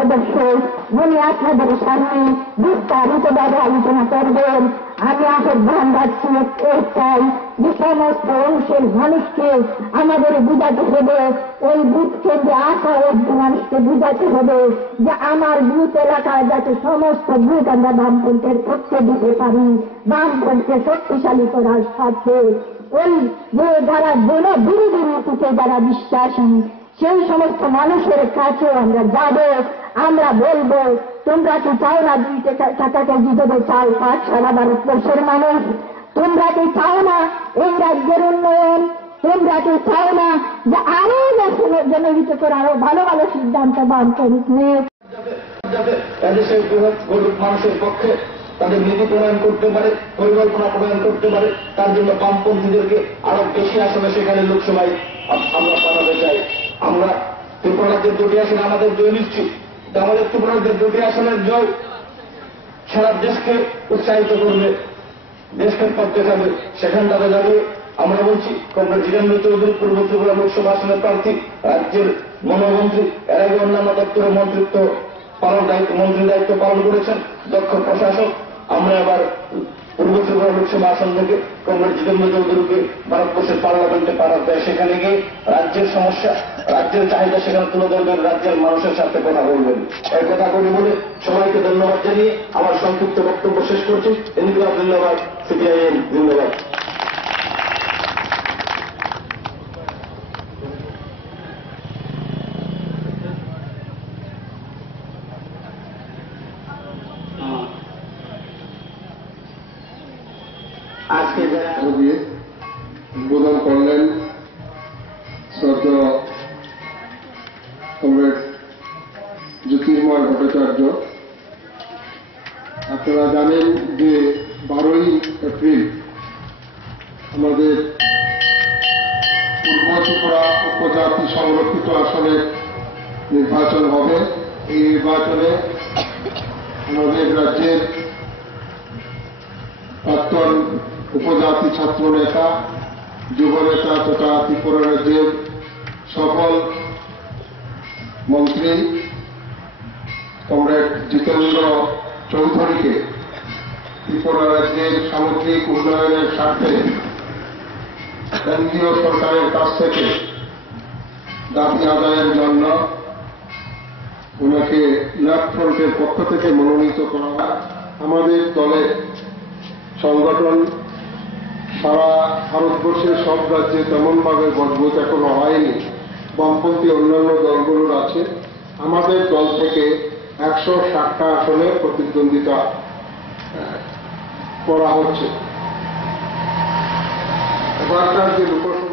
সদস্য, উনি আপনাদের সামনে বিস্তারিতভাবে আলোচনা করবেন। আমি আহ্বান রাখছি একটাই, যে সমস্ত অংশের মানুষকে আমাদের বুঝাতে হবে, ওই বুথ কেন্দ্রে আসা একটি মানুষকে বুঝাতে হবে যে আমার বুথ এলাকায় যাতে সমস্ত বুথ আমরা বামপন্থের পক্ষে দিতে পারি, বামপন্থকে শক্তিশালী করার সাথে ওই যে যারা জনবিরোধী নীতিতে যারা বিশ্বাসী সেই সমস্ত মানুষের কাছে আমরা যাব, আমরা বলবো তোমরা কি চাও না 2 টাকা কেজি দেবে চাল পাক সারা ভারতবর্ষের মানুষ? তোমরা কি চাও না এই রাজ্যের উন্নয়ন? তোমরা কি চাও না যে আরো দেশের জনহিত করে আরো ভালো ভালো সিদ্ধান্ত বামপন্থ নিয়ে এদেশের গরিব মানুষের পক্ষে তাদের নীতি প্রণয়ন করতে পারে, পরিকল্পনা প্রণয়ন করতে পারে? তার জন্য বামপন্থীদেরকে আরো বেশি আসলে সেখানে লোকসভায় আমরা পাঠাতে চাই। আমরা ত্রিপুরা রাজ্যের 2টি আসনে আমাদের জয় নিশ্চিত। আমাদের ত্রিপুরা রাজ্যের 2টি আসনের জয় সারা দেশকে উৎসাহিত করবে, দেশকে পথ দেখাবে। সেখানটাতে যাবে আমরা বলছি কমরেড জিতেন্দ্র চৌধুরী পূর্ব ত্রিপুরা লোকসভা আসনের প্রার্থী, রাজ্যের মনোমন্ত্রী, এর আগে অন্যান্য দপ্তরের মন্ত্রীর দায়িত্ব পালন করেছেন, দক্ষ প্রশাসক। আমরা এবার পূর্ব ত্রিপুরা লোকসভা আসন থেকে কমরেড জিতেন্দ্র চৌধুরীকে ভারতবর্ষের পার্লামেন্টে পাঠাতে, সেখানে গিয়ে রাজ্যের সমস্যা, রাজ্যের চাহিদা সেখানে তুলে ধরবেন, রাজ্যের মানুষের সাথে কথা বলবেন। এই কথা করি বলে সবাইকে ধন্যবাদ জানিয়ে আমার সংক্ষিপ্ত বক্তব্য শেষ করছি। ইনকিলাব জিন্দাবাদ, সিপিআইএম জিন্দাবাদ। আজকে যারা উদ্বোধন করলেন শ্রদ্ধেয় কমরেড জ্যোতির্ময় ভট্টাচার্য। আপনারা জানেন যে 12ই এপ্রিল আমাদের পূর্ব ত্রিপুরা উপজাতি সংরক্ষিত আসনের নির্বাচন হবে। এই নির্বাচনে আমাদের রাজ্যের প্রাক্তন উপজাতি ছাত্র নেতা, যুব নেতা তথা ত্রিপুরা রাজ্যের সফল মন্ত্রী কমরেড জিতেন্দ্র চৌধুরীকে ত্রিপুরা রাজ্যের সামগ্রিক উন্নয়নের স্বার্থে কেন্দ্রীয় সরকারের কাছ থেকে দাবি আদায়ের জন্য ওনাকে ল্যাব ফ্রন্টের পক্ষ থেকে মনোনীত করা হয়। আমাদের দলের সংগঠন সারা ভারতবর্ষের সব রাজ্যে তেমনভাবে মজবুত এখনো হয়নি, বামপন্থী অন্যান্য দলগুলোর আছে। আমাদের দল থেকে 160টা আসনে প্রতিদ্বন্দ্বিতা করা হচ্ছে। এবারকার যে লোকসভা